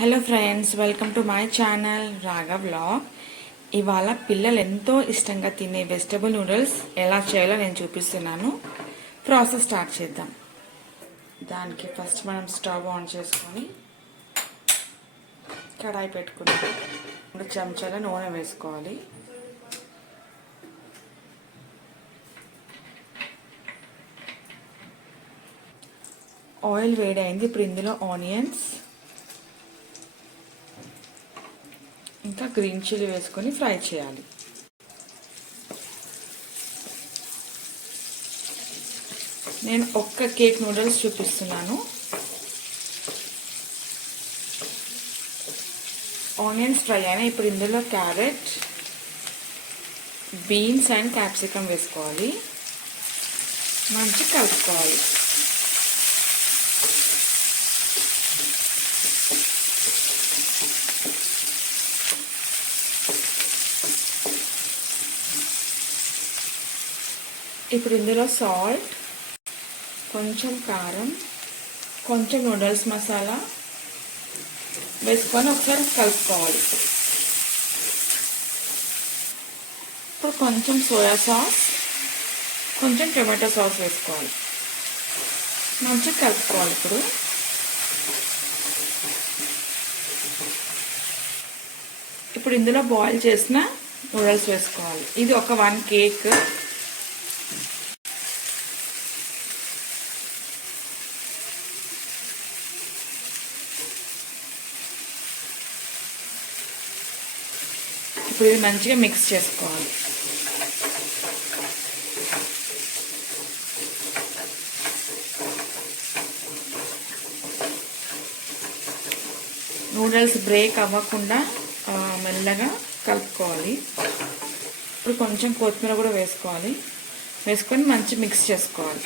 Hello friends, welcome to my channel రాగా vlog. ఇవాళ పిల్లలు ఎంతో ఇష్టంగా తినే వెజిటబుల్ నూడిల్స్ ఎలా చేయాలో నేను చూపిస్తున్నాను. ప్రాసెస్ స్టార్ట్ చేద్దాం. దానికి ఫస్ట్ మనం స్టవ్ ఆన్ చేసుకొని కడాయి పెట్టుకున్నాం. 2 చెంచాల నూనె వేసుకోవాలి. ఆయిల్ వేడైంది. ఇప్పుడు ఇందులో ఆనియన్స్ ఇంకా గ్రీన్ చిల్లీ వేసుకొని ఫ్రై చేయాలి. నేను ఒక్క కేక్ నూడిల్స్ చూపిస్తున్నాను. ఆనియన్స్ ఫ్రై అయినా ఇప్పుడు ఇందులో క్యారెట్, బీన్స్ అండ్ క్యాప్సికమ్ వేసుకోవాలి. మంచిగా కలుపుకోవాలి. ఇప్పుడు ఇందులో సాల్ట్, కొంచెం కారం, కొంచెం నూడిల్స్ మసాలా వేసుకొని ఒకసారి కలుపుకోవాలి. ఇప్పుడు కొంచెం సోయా సాస్, కొంచెం టొమాటో సాస్ వేసుకోవాలి. మంచిగా కలుపుకోవాలి. ఇప్పుడు ఇందులో బాయిల్ చేసిన నూడిల్స్ వేసుకోవాలి. ఇది ఒక 1 కేక్. ఇప్పుడు ఇది మంచిగా మిక్స్ చేసుకోవాలి. నూడిల్స్ బ్రేక్ అవ్వకుండా మెల్లగా కలుపుకోవాలి. ఇప్పుడు కొంచెం కొత్తిమీర కూడా వేసుకొని మంచి మిక్స్ చేసుకోవాలి.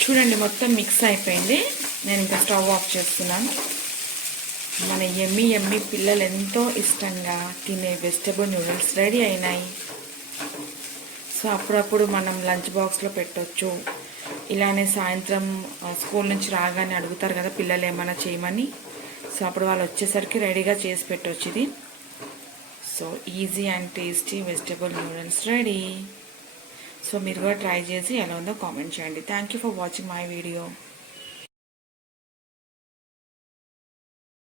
చూడండి, మొత్తం మిక్స్ అయిపోయింది. నేను ఇంకా స్టవ్ ఆఫ్ చేస్తున్నాను. మన యమ్మీ పిల్లలు ఎంతో ఇష్టంగా తినే వెజిటబుల్ నూడిల్స్ రెడీ అయినాయి. సో అప్పుడప్పుడు మనం లంచ్ బాక్స్లో పెట్టవచ్చు. ఇలానే సాయంత్రం స్కూల్ నుంచి రాగానే అడుగుతారు కదా పిల్లలు ఏమైనా చేయమని. సో అప్పుడు వాళ్ళు వచ్చేసరికి రెడీగా చేసి పెట్టవచ్చు ఇది. So easy and tasty vegetable noodles ready. So మీరు కూడా ట్రై చేసి ఎలా ఉందో కామెంట్ చేయండి. Thank you for watching my video.